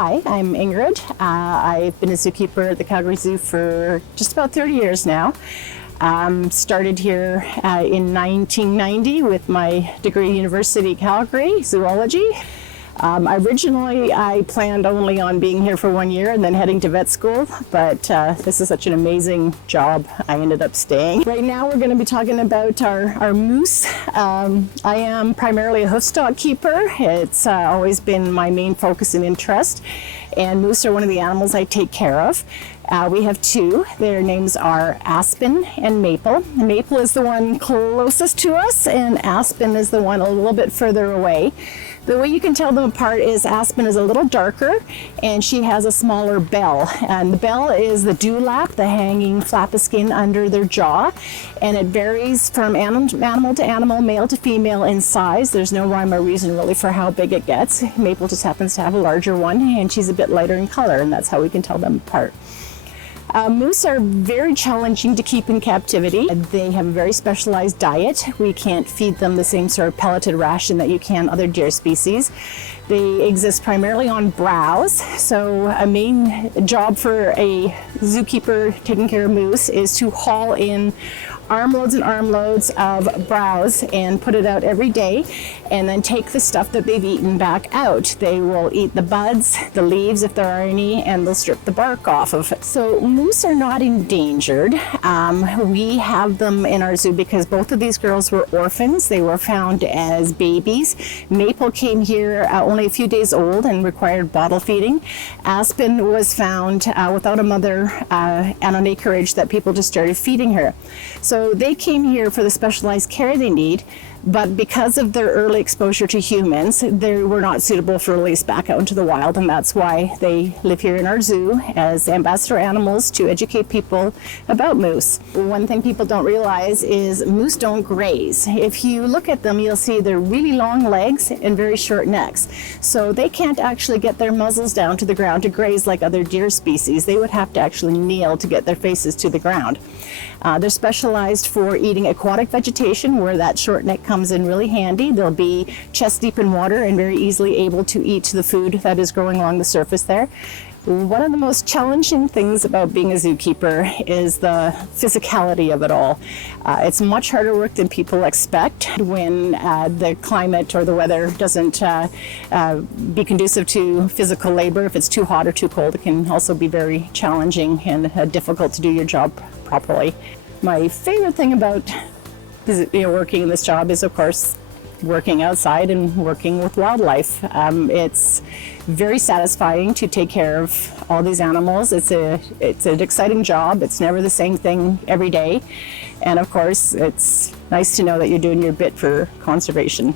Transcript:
Hi, I'm Ingrid. I've been a zookeeper at the Calgary Zoo for just about 30 years now. Started here in 1990 with my degree at University of Calgary, zoology. Originally, I planned only on being here for 1 year and then heading to vet school, but this is such an amazing job, I ended up staying. Right now, we're going to be talking about our moose. I am primarily a hoofstock keeper. It's always been my main focus and interest, and moose are one of the animals I take care of. We have two. Their names are Aspen and Maple. Maple is the one closest to us, and Aspen is the one a little bit further away. The way you can tell them apart is Aspen is a little darker, and she has a smaller bell. And the bell is the dewlap, the hanging flap of skin under their jaw, and it varies from animal to animal, male to female in size. There's no rhyme or reason really for how big it gets. Maple just happens to have a larger one, and she's a bit lighter in color, and that's how we can tell them apart. Moose are very challenging to keep in captivity. They have a very specialized diet. We can't feed them the same sort of pelleted ration that you can other deer species. They exist primarily on browse, so a main job for a zookeeper taking care of moose is to haul in armloads and armloads of browse and put it out every day, and then take the stuff that they've eaten back out. They will eat the buds, the leaves if there are any, and they'll strip the bark off of it. So moose are not endangered. We have them in our zoo because both of these girls were orphans. They were found as babies. Maple came here only a few days old and required bottle feeding. Aspen was found without a mother on an acreage that people just started feeding her. So they came here for the specialized care they need, but because of their early exposure to humans, they were not suitable for release back out into the wild, and that's why they live here in our zoo as ambassador animals to educate people about moose. One thing people don't realize is moose don't graze. If you look at them, you'll see they're really long legs and very short necks. So they can't actually get their muzzles down to the ground to graze like other deer species. They would have to actually kneel to get their faces to the ground. They're specialized for eating aquatic vegetation where that short neck comes in really handy. They'll be chest deep in water and very easily able to eat the food that is growing along the surface there. One of the most challenging things about being a zookeeper is the physicality of it all. It's much harder work than people expect when the climate or the weather doesn't be conducive to physical labor. If it's too hot or too cold, it can also be very challenging and difficult to do your job properly. My favorite thing about working in this job is, of course, working outside and working with wildlife. It's very satisfying to take care of all these animals. It's an exciting job. It's never the same thing every day. And of course, it's nice to know that you're doing your bit for conservation.